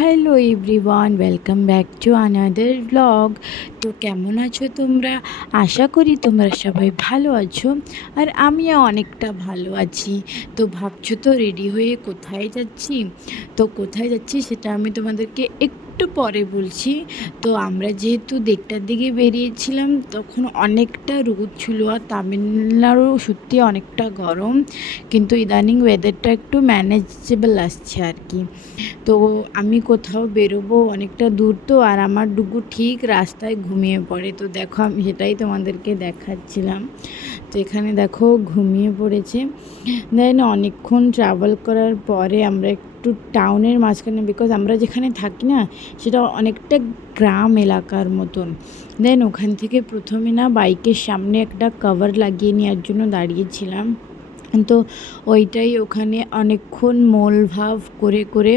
Hello everyone welcome back to another blog তো কেমন আছো তোমরা? আশা করি তোমরা সবাই ভালো আছো, আর আমিও অনেকটা ভালো আছি। তো ভাবছ তো রেডি হয়ে কোথায় যাচ্ছি? তো কোথায় যাচ্ছি সেটা আমি তোমাদেরকে একটু পরে বলছি। তো আমরা যেহেতু দেড়টার দিকে বেরিয়েছিলাম, তখন অনেকটা রোদ ছিল আর তামিলনাড়ু সত্যি অনেকটা গরম। কিন্তু ইদানিং ওয়েদারটা একটু ম্যানেজেবল আসছে আর কি। তো আমি কোথাও বেরোবো অনেকটা দূর তো, আর আমার ডুগু ঠিক রাস্তায় ঘুমিয়ে পড়ে। তো দেখো, আমি সেটাই তোমাদেরকে দেখাচ্ছিলাম। তো এখানে দেখো, ঘুমিয়ে পড়েছে। দেন অনেকক্ষণ ট্রাভেল করার পরে আমরা একটু টাউনের মাঝখানে বিকজ আমরা যেখানে থাকি না, সেটা অনেকটা গ্রাম এলাকার মতন। দেন ওখান থেকে প্রথমে না বাইকের সামনে একটা কভার লাগিয়ে নেওয়ার জন্য দাঁড়িয়েছিলাম। তো ওইটাই ওখানে অনেকক্ষণ মোল ভাব করে করে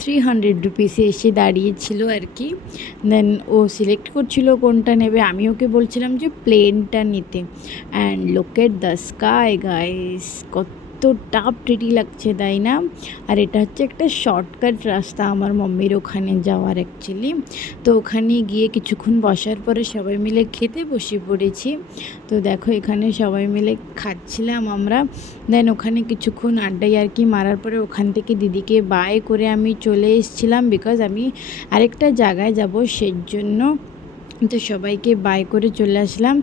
থ্রি হান্ড্রেড রুপিসে এসে দাঁড়িয়েছিল আর কি। দেন ও সিলেক্ট করছিল কোনটা নেবে, আমি ওকে বলছিলাম যে প্লেনটা নিতে। And look at the sky guys কতটা প্রিটি লাগছে, তাই না? আর এটা হচ্ছে একটা শর্টকাট রাস্তা আমার মম্মির ওখানে যাওয়ার অ্যাকচুয়ালি তো ওখানে গিয়ে কিছুক্ষণ বসার পরে সবাই মিলে খেতে বসে পড়েছি। তো দেখো এখানে সবাই মিলে খাচ্ছিলাম আমরা। দেন ওখানে কিছুক্ষণ আড্ডাই আর কি মারার পরে ওখান থেকে দিদিকে বাই করে আমি চলে এসেছিলাম বিকজ আমি আরেকটা জায়গায় যাব সেই জন্য তো সবাইকে বাই করে চলে আসলাম।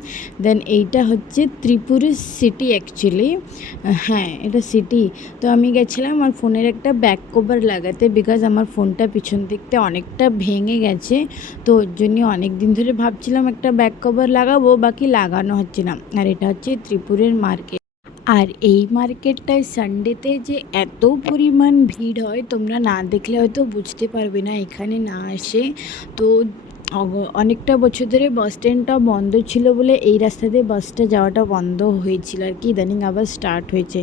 দেন এইটা হচ্ছে ত্রিপুরের সিটি অ্যাকচুয়ালি হ্যাঁ এটা সিটি তো আমি গেছিলাম, আমার ফোনের একটা ব্যাক কভার লাগাতে বিকজ আমার ফোনটা পিছন দিকতে অনেকটা ভেঙে গেছে। তো ওর জন্য অনেক দিন ধরে ভাবছিলাম একটা ব্যাক কভার লাগাবো, বাকি লাগানো হচ্ছে না। আর এটা হচ্ছে ত্রিপুরের মার্কেট আর এই মার্কেটটায় সানডেতে যে এত পরিমাণ ভিড় হয়, তোমরা না দেখলে হয়তো বুঝতে পারবে না, এখানে না আসে তো অনেকটা বছর ধরে বাস স্ট্যান্ডটা বন্ধ ছিল বলে এই রাস্তা দিয়ে বাসটা যাওয়াটা বন্ধ হয়েছিল আর কি। ইদানিং আবার স্টার্ট হয়েছে।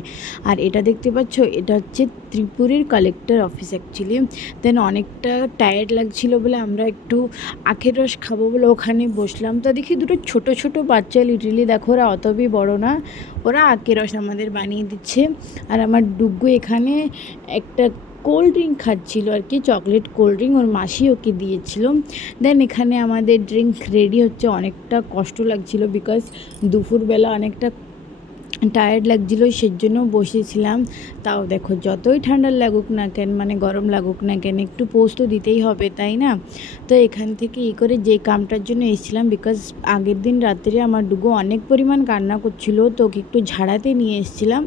আর এটা দেখতে পাচ্ছ, এটা হচ্ছে ত্রিপুরের কালেক্টর অফিস অ্যাকচুয়ালি দেন অনেকটা টায়ার্ড লাগছিল বলে আমরা একটু আখের রস খাব বলে ওখানে বসলাম। তো দেখি দুটো ছোট ছোট বাচ্চা লিটারেলি দেখো ওরা অতবি বড় না। ওরা আখের রস আমাদের বানিয়ে দিচ্ছে। আর আমার ডুগ্গু এখানে একটা কোল্ড ড্রিঙ্ক খাচ্ছিল আর কি চকলেট কোল্ড ড্রিঙ্ক ওর মাসি ওকে দিয়েছিল। দেন এখানে আমাদের ড্রিঙ্ক রেডি হচ্ছে, অনেকটা কষ্ট লাগছিল বিকজ দুপুরবেলা অনেকটা টায়ার্ড লাগছিল সেই জন্য বসেছিলাম। তাও দেখো, যতই ঠান্ডা লাগুক না কেন মানে গরম লাগুক না কেন, একটু পোস্ট তো দিতেই হবে, তাই না? তো এখান থেকে ই করে যে কামটার জন্য এসেছিলাম বিকজ আগের দিন রাত্রে আমার ডুগু অনেক পরিমাণ কান্না করছিল, তো ওকে একটু ঝাড়াতে নিয়ে এসেছিলাম।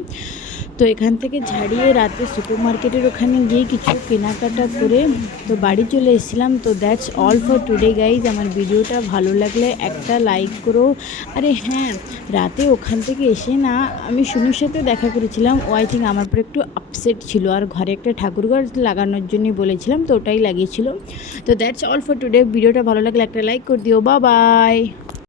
তো এখান থেকে ঝাড়িয়ে রাতে সুপার মার্কেটের ওখানে গিয়ে কিছু কেনাকাটা করে তো বাড়ি চলে এসেছিলাম। তো that's all for today guys আমার ভিডিওটা ভালো লাগলে একটা লাইক করো। আরে হ্যাঁ রাতে ওখান থেকে এসে না আমি সুমির সাথে দেখা করেছিলাম। ও আই থিঙ্ক আমার পর একটু আপসেট ছিল। আর ঘরে একটা ঠাকুর ঘর লাগানোর জন্যই বলেছিলাম, তো ওটাই লাগিয়েছিল। তো দ্যাটস অল ফর টুডে ভিডিওটা ভালো লাগলে একটা লাইক করে দিও। বা বাই